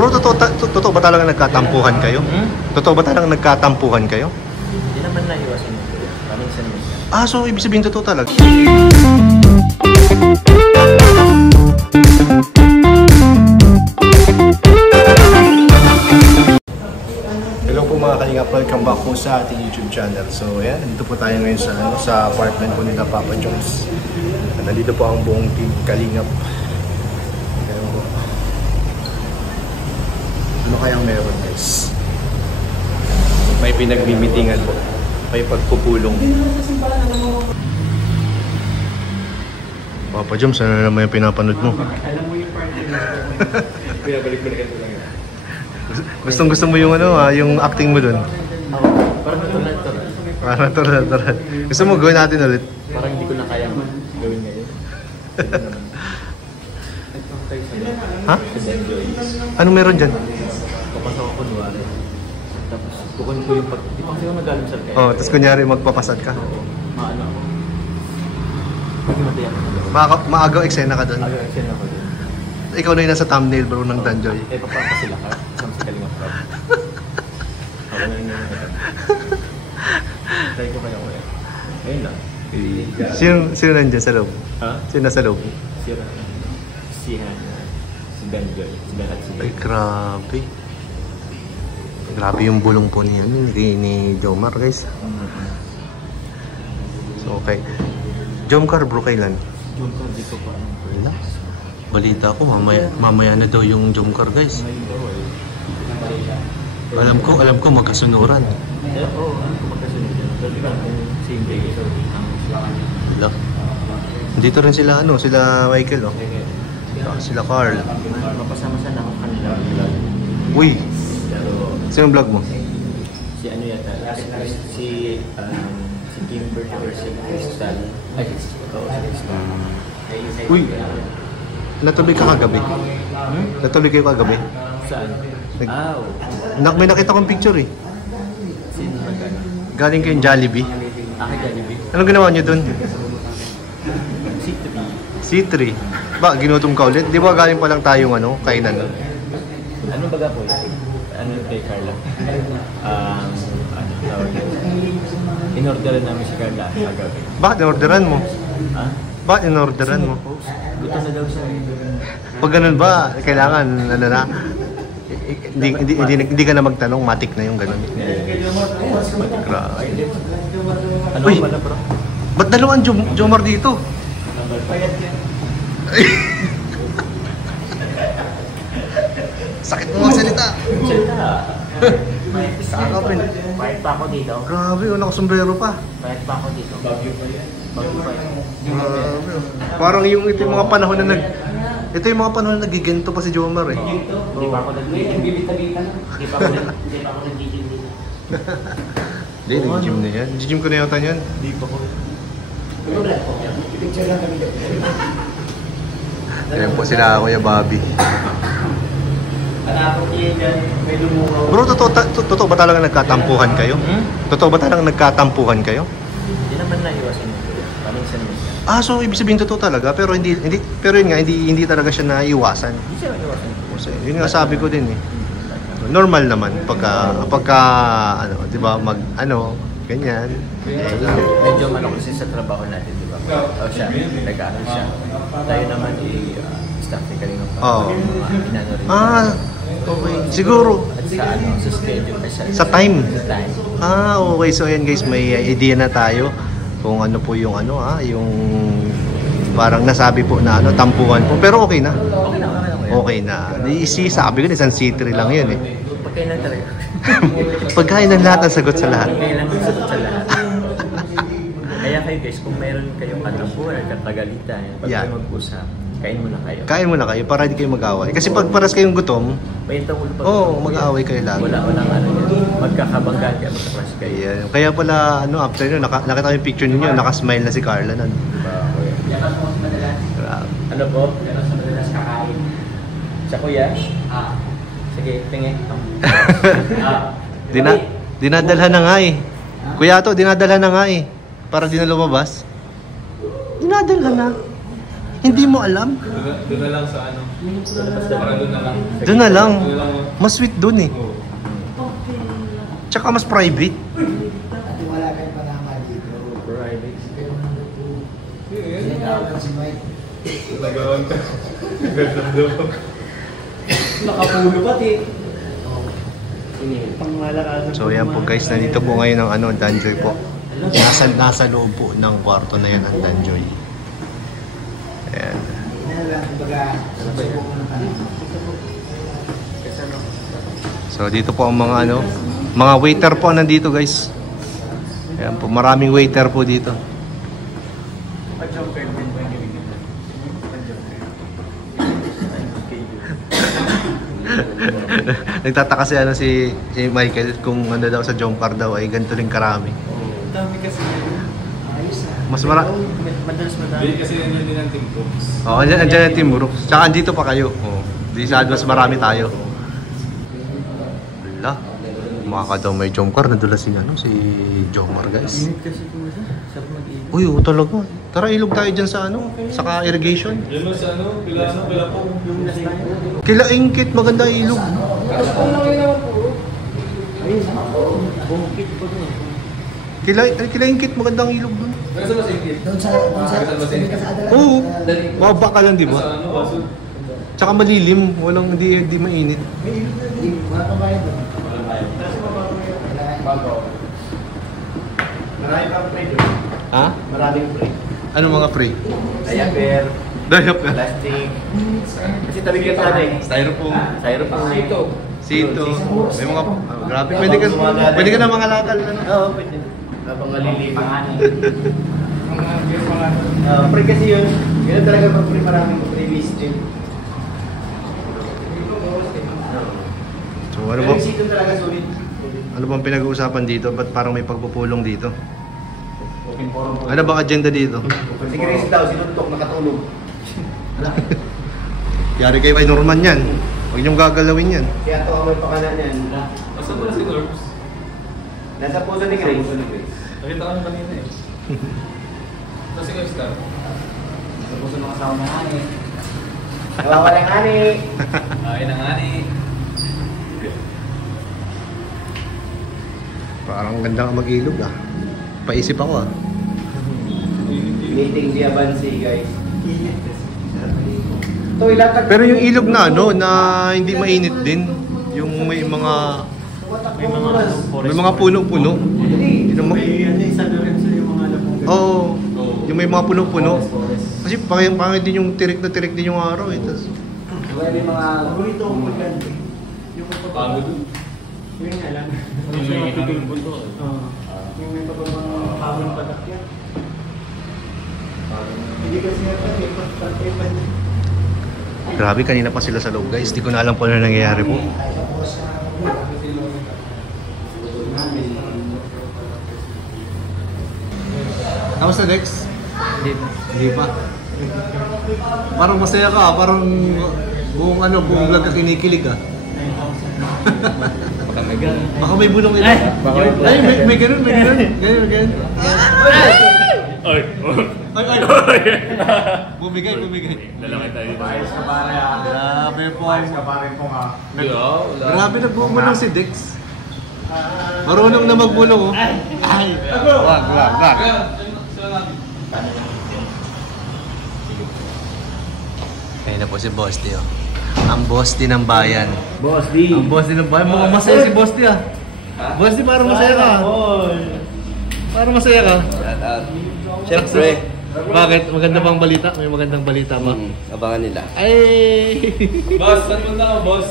Bro, totoo ba talaga nagkatampuhan kayo? Totoo ba talaga nagkatampuhan kayo? Hindi naman naiwasan mo. Paminsan mo. Ah, so ibig sabihin totoo talaga? Hello po mga kalingap, welcome back po sa ating YouTube channel. So ayan, dito po tayo ngayon sa apartment po nila Papa Jones. Nandito po ang buong team Kalingap. Ano kayang meron guys? May pinagmimitingan po. May pagpupulong. Papa Jones, ano naman yung pinapanood mo? Alam mo yung part na pinabalik-balikan ko lang yun. Gusto mo yung ano yung acting mo dun? Parang natural. Parang natural. Gusto mo gawin natin ulit? Parang hindi ko na kaya gawin ngayon. Ha? Anong meron dyan? Papasok ako kunwari. Tapos kukunin ko yung pag... Di pa kasi ako nag-alamsal kayo. Oh, tapos kunyari magpapasad ka. Maano ako. Pag-matayan ako. Maagaw eksena ka dun. Aga-action ako din. Ikaw na yung nasa thumbnail bro ng Danjoy. Eh, papapa sila ka. Sama si Kalingap Rob. Ako na yun. Try ko kayo kuya. Ayun lang. Sino nandiyan sa loob? Ha? Sino nasa loob? Si Hannah. Si Benjoy. Si Benat si Ay, grabe. Grabe yung bulong po niya ni Jomar guys. So, okay. Jomcar bro, kailan? Jomcar dito pa. Wala. Balita ko, mamaya na daw yung Jomcar guys. Alam ko magkasunuran. Eh, oo, ano ko magkasunod yan. Pero di ba, same day. Wala. Dito rin sila sila Michael sila Carl. Mapasama sana ako kanila. Uy, sino vlog mo? Si ano yata, si Kimber or si Crystal. Ay, si Crystal. Uy, natuloy ka kagabi? Natuloy kayo kagabi? Saan? May nakita kong picture eh. Sino nagano? Galing kayong Jollibee. Kay Jollibee. Anong ginawa niyo dun? C3. C3. Ba, ginutom ka ulit? Di ba galing pa lang tayong kainan? Ano baga po yun? Ano kay Carla? Ano tawag yun? In-orderan namin si Carla kagabi. Bakit in-orderan mo? Ha? Bakit in-orderan mo? Gutom na daw siya. Pag ganun ba, kailangan, hindi ka na magtanong, matik na yung ganun. Grabe. Ano Uy, pala bro? ba't dalawang Jomar dito? Sakit mo magsalita. Salita. Kakapin. Bayad pa ako dito. Grabe, nakasombrero pa. Bayad pa ako dito. Bagyo pa yan. Bagyo pa yan. Grabe. Parang ito yung mga panahon na ito yung mga panahon na nagigento pa si Jomar eh. Hindi pa ako nag-gym. Hindi pa ako nag-gym dito. Hindi, nag-gym na yan. Gym ko na yata yan. Hindi pa ako. Ayan po sila Kuya Bobby. Bro, totoo ba talaga nagkatampuhan kayo? Totoo ba talaga nagkatampuhan kayo? Hindi naman naiwasan mo. Paminsan mo. Ah, so ibig sabihin totoo talaga pero pero yun nga hindi talaga siya naiwasan. Hindi siya naiwasan. Kasi yun nga sabi ko din eh. Normal naman pagka 'di ba ganyan. Medyo malaki kasi sa trabaho natin, di ba? O siya, nag-aaral siya. Tayo naman staff ni Kalingap. Oo. Inano rin. Okay. Siguro At sa schedule. sa time. Sa time. Okay. So ayan guys, may idea na tayo kung ano po yung yung parang nasabi po na tampuhan po. Pero okay na. Okay na. Sabi ko isang C3 lang yun eh. Pagkain lang talaga. Pagkain ng lahat ang sagot sa lahat. Pagkain lang ang sagot sa lahat. Kaya kayo guys, kung mayroon kayong katampuhan, katagalitan, pag kayo mag-usap, kain muna kayo. Kain muna kayo para hindi kayo mag-away. Kasi pag paras kayong gutom, mag-aaway kayo lagi. Walang magkakabanggaan kayo, magkakrush kayo. Yeah. Kaya pala, after nun, nakita ko yung picture ninyo, nakasmile na si Carla nun. Ano po? Madalas kakain. Sa kuya? Sige, tingin. Dinadalhan na nga eh. Kuya to, dinadalhan na nga eh. Para di na lumabas. Dinadalhan na. Hindi mo alam? Doon na lang sa ano. Parang doon na lang. Doon na lang. Doon na lang. Mas sweet doon eh. Oo. Tsaka mas private. Wala kayong panama dito. Private. Sinagawan si Mike. Nagawan ka. Ganda doon. Nakapulo pati. Pangmalakasan. So yan po guys, nandito po ngayon ang Danjoy po. Nasa loob po ng kwarto na yan ang Danjoy. Ayan. So dito po ang mga mga waiter po nandito guys. Ayan po, maraming waiter po dito. Nagtataka si Michael kung daw sa Jomcar daw ay ganito rin karami. Dami kasi. Ayos ah. Mas Madalas madami. Hindi kasi yun din ang Team Brooks. Oo, andyan ang Team Brooks. Tsaka andito pa kayo. Oo. Di sa mas marami tayo. Wala. Maka daw may Jomcar. Nadula si Jomcar guys. Init kasi kung sa mag-iit. Uy, talaga. Tara ilog tayo dyan sa saka irrigation. Yan mo sa pila po. Yung nasa tayo. Kila Ingkit, maganda ilog. Ayun, bungkit pa doon. Kila Ingkit, magandang ilog dun. Nasa ba singkit? Doon sa Adalan. Oo. Mababa ka lang, di ba? Sa ano? Baso? Tsaka malilim. Walang, hindi mainit. Wala pa bayad doon. Marami pang pre doon. Ha? Maraming pre. Ano mga pre? Diaper, Dayap ka. plastic. Kasi tabi ka tayo. Styrofoam. Styrofoam. Sito. May mga... grabe. Pwede ka na mga lakal. Oo, pwede. Habang nalilipan. Pre kasi yun. Ganun talaga pag pre, maraming pre-list din. So ano Pero ba? yung sito talaga sulit. Ano bang pinag-uusapan dito? Ba't parang may pagpupulong dito? Ano bang agenda dito? Si Grace daw, sinuntok, nakatulog. Yari kayo kay Norman yan. Huwag niyong gagalawin yan. Kaya ito ang may pakanan yan. Asa ba si Norbs? Nasa puso ni Grace. Nakita kami kanina eh. Kasi kayo star. Nasa puso ng asawa ng ani. Nawawala ng ani. Ay na nga ni. Parang ganda ka mag-ilog ah. Paisip ako ah. Meeting di Abansi, guys. Ito, ilatag. Pero yung ilog na na hindi mainit din. Yung may mga puno-puno. Yung Oo. Yung may mga puno-puno. Kasi pangit din yung tirik din yung araw eh. Tas, May mga... Paborito ko maganda. Pagod doon. Yun nga lang. Yung may hanggang bulto. Yung may pagkakang hamon patak yan. Hindi kasi may pagkakaipan. grabe, kanina pa sila sa loob guys. Di ko na alam po ano nangyayari po. Kamusta Dex? Hindi pa. Parang masaya ka, parang buong vlog ka kinikilig ah. Baka may ganun. Baka may bulong ito. Ay, may ganun. Ganun. Ay! Ay. Bumigay. Lalaki tayo dito. Grabe po. Wala. Grabe nagbumulong si Dex. Marunong na magbulong oh. Ay. Wag. Kaya na po si Boss T oh. Ang Boss T ng bayan. Boss D. Ang Boss T ng bayan. Mukhang masaya si Boss T ah. Boss T, parang masaya ka. Parang masaya ka. Siyempre. Bakit? Maganda bang balita? May magandang balita ba? Abangan nila. Ay! Boss, saan punta ka, boss?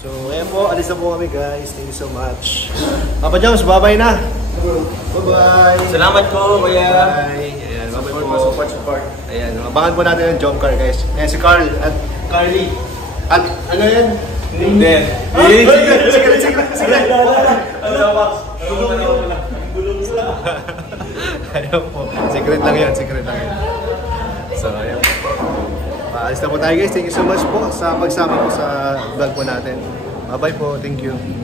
So, ayan po. Alis na po kami guys. Thank you so much. Papa Jones, bye-bye na. Bye-bye. Salamat po, kuya. Bye. Ayan, bye-bye po. Support. Ayan, abangan po natin yung Jomcar guys. Ayan, si Carl at Carly. At ano yan? Hindi. Sige. Ayaw po. Secret lang yun. So, ayan. Paalis na po tayo guys. Thank you so much po sa pagsama po sa vlog po natin. Bye po, thank you.